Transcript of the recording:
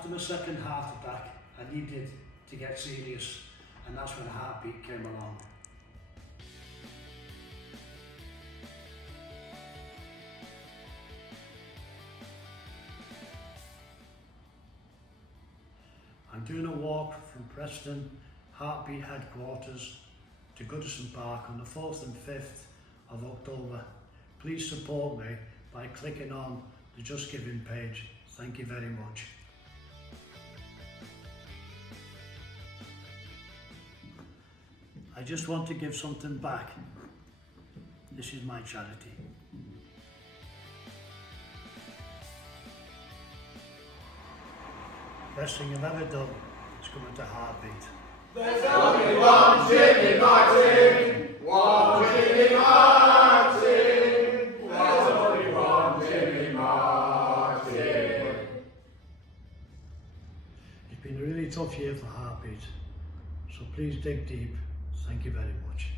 After my second heart attack, I needed to get serious, and that's when Heartbeat came along. I'm doing a walk from Preston Heartbeat headquarters to Goodison Park on the 4th and 5th of October. Please support me by clicking on the Just Giving page. Thank you very much. I just want to give something back. This is my charity. Best thing I've ever done is coming to Heartbeat. There's only one Jimmy Martin, one Jimmy Martin. There's only one Jimmy Martin. It's been a really tough year for Heartbeat, so please dig deep. Thank you very much.